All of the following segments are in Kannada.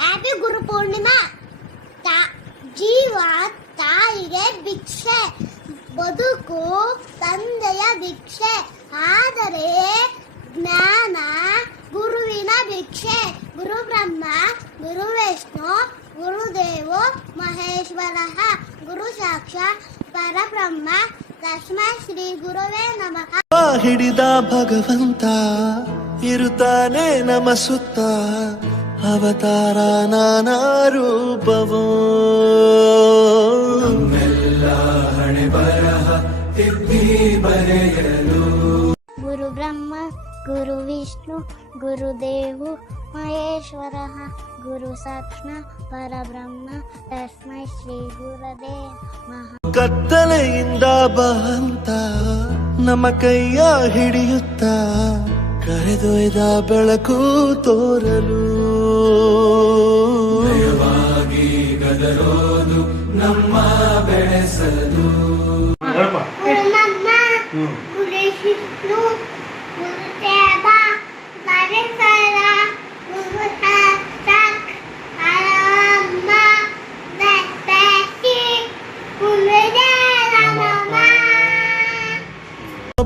ಹ್ಯಾಪಿ ಗುರು ಪೂರ್ಣಿಮಾ. ಜೀವ ತಾಯಿಗೆ ಭಿಕ್ಷೆ, ಬದುಕು ತಂದೆಯ ಭಿಕ್ಷೆ, ಆದರೆ ಜ್ಞಾನ ಗುರುವಿನ ಭಿಕ್ಷೆ. ಗುರು ಬ್ರಹ್ಮ ಗುರು ವಿಷ್ಣು ಗುರುದೇವೋ ಮಹೇಶ್ವರ, ಗುರು ಸಾಕ್ಷಾತ್ ಪರಬ್ರಹ್ಮ, ತಸ್ಮೈ ಶ್ರೀ ಗುರುವೇ ನಮಃ. ಹಿಡಿದ ಭಗವಂತ ಇರುತ್ತಾನೆ ನಮ ಸುತ್ತ, ಅವತಾರ ನಾನಾ ರೂಪವೋ. ನಮ್ಮೆಲ್ಲ ಹಣೆ ಬರಹ ತಿದ್ದಿ ಬರೆಯಲು. ಗುರು ಬ್ರಹ್ಮ ಗುರು ವಿಷ್ಣು ಗುರುದೇವೋ ಮಹೇಶ್ವರ, ಗುರು ಸಾಕ್ಷಾತ್ ಪರಬ್ರಹ್ಮ, ತಸ್ಮೈ ಶ್ರೀ ಗುರವೇ ನಮಃ. ಕತ್ತಲೆಯಿಂದ ಬಂತ ನಮ್ಮ ಕೈಯ ಹಿಡಿಯುತ್ತ, ಕರೆದೊಯ್ದ ಬೆಳಕು ತೋರಲು. ನಯವಾಗಿ ಗದರೋದು ನಮ್ಮ ಬೆಳೆಸಲು.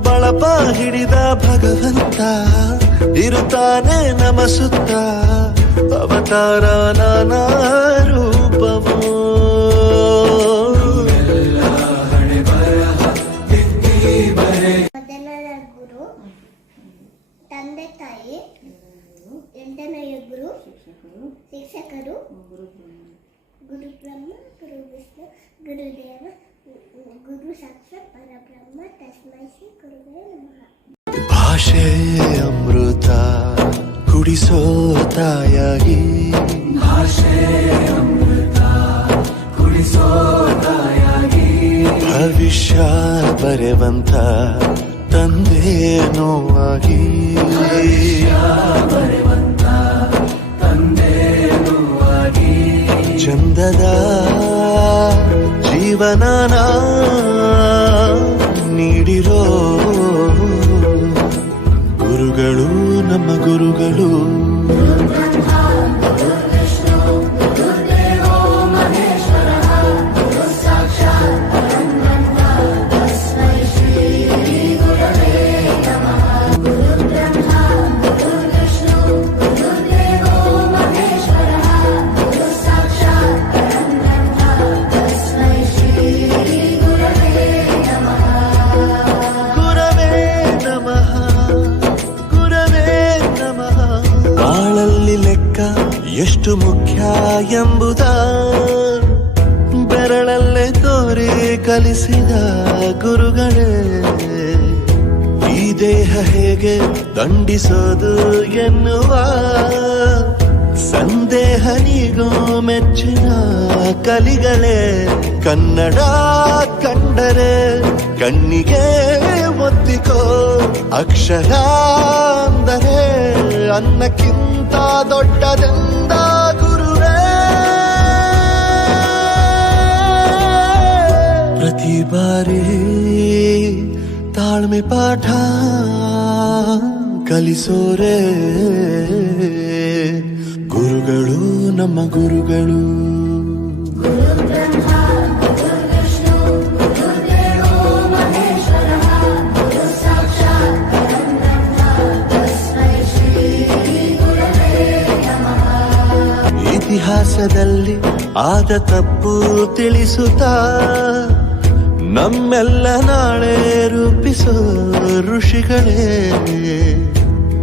ಬಳಪ ಹಿಡಿದ ಭಗವಂತ ಇರುತ್ತಾನೆ ನಮ ಸುತ್ತ, ಅವತಾರ ನಾನಾ ರೂಪವೋ. ಹಣೆ ಬರಹ ತಿದ್ದಿ ಬರೆ. ಮೊದಲನೇ ಗುರು ತಂದೆ ತಾಯಿ, ಎರಡನೆಯ ಗುರು ಶಿಕ್ಷಕರು, ಗುರು ಬ್ರಹ್ಮ ಗುರು ವಿಷ್ಣು ಗುರುದೇವ ಗುರು ಸಾಕ್ಷಾತ್ ಪರಬ್ರಹ್ಮ, ತಸ್ಮೈ ಶ್ರೀ ಗುರುವೇ ನಮಃ. ಭಾಷೆ ಅಮೃತ ಕುಡಿಸೋ ತಾಯಾಗಿ, ಭಾಷೆ ಅಮೃತ ಕುಡಿಸೋ ತಾಯಾಗಿ, ಭವಿಷ್ಯ ಬರೆವಂತ ತಂದೇನೋ ಆಗಿ, ಬರೆವಂತ ತಂದೇನೋ ಆಗಿ, ಚಂದದ ಜೀವನನ ನೀಡಿರೋ ಗುರುಗಳು ನಮ್ಮ ಗುರುಗಳು. ಎಷ್ಟು ಮುಖ್ಯ ಎಂಬುದ ಬೆರಳಲ್ಲೇ ತೋರಿ ಕಲಿಸಿದ ಗುರುಗಳೇ. ಈ ದೇಹ ಹೇಗೆ ದಂಡಿಸೋದು ಎನ್ನುವ ಸಂದೇಹ ನೀಗೋ ಮೆಚ್ಚಿನ ಕಲಿಗಳೇ. ಕನ್ನಡ ಕಂಡರೆ ಕಣ್ಣಿಗೆ ಒತ್ತಿಕೋ, ಅಕ್ಷರ ಅಂದರೆ ಅನ್ನಕ್ಕಿಂತ ದೊಡ್ಡದೆಂದ ಗುರುವೇ. ಪ್ರತಿ ಬಾರಿ ತಾಳ್ಮೆ ಪಾಠ ಕಲಿಸೋರೆ ಗುರುಗಳು ನಮ್ಮ ಗುರುಗಳು. ಇತಿಹಾಸದಲ್ಲಿ ಆದ ತಪ್ಪು ತಿಳಿಸುತ್ತಾ ನಮ್ಮೆಲ್ಲ ನಾಳೆ ರೂಪಿಸೋ ಋಷಿಗಳೇ.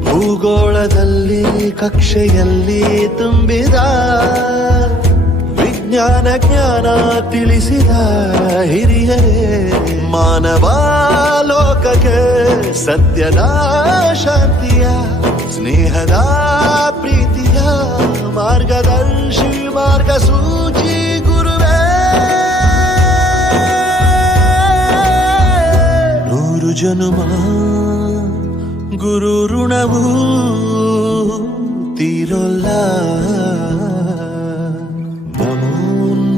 ಭೂಗೋಳದಲ್ಲಿ ಕಕ್ಷೆಯಲ್ಲಿ ತುಂಬಿದ ವಿಜ್ಞಾನ ಜ್ಞಾನ ತಿಳಿಸಿದ ಹಿರಿಯರೇ. ಮಾನವ ಲೋಕಕ್ಕೆ ಸತ್ಯದ ಶಾಂತಿಯ ಸ್ನೇಹದ ಪ್ರೀತಿಯ ಮಾರ್ಗದರ್ಶಿ ಮಾರ್ಗಸೂಚಿ ಗುರುವೇ. ನೂರು ಜನುಮ ಗುರು ಋಣವು ತೀರೋಲ್ಲ. ನಮೋ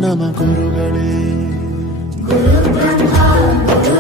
ನಮ ಗುರುಗಳೇ. ಗುರು ಬ್ರಹ್ಮ ಗುರು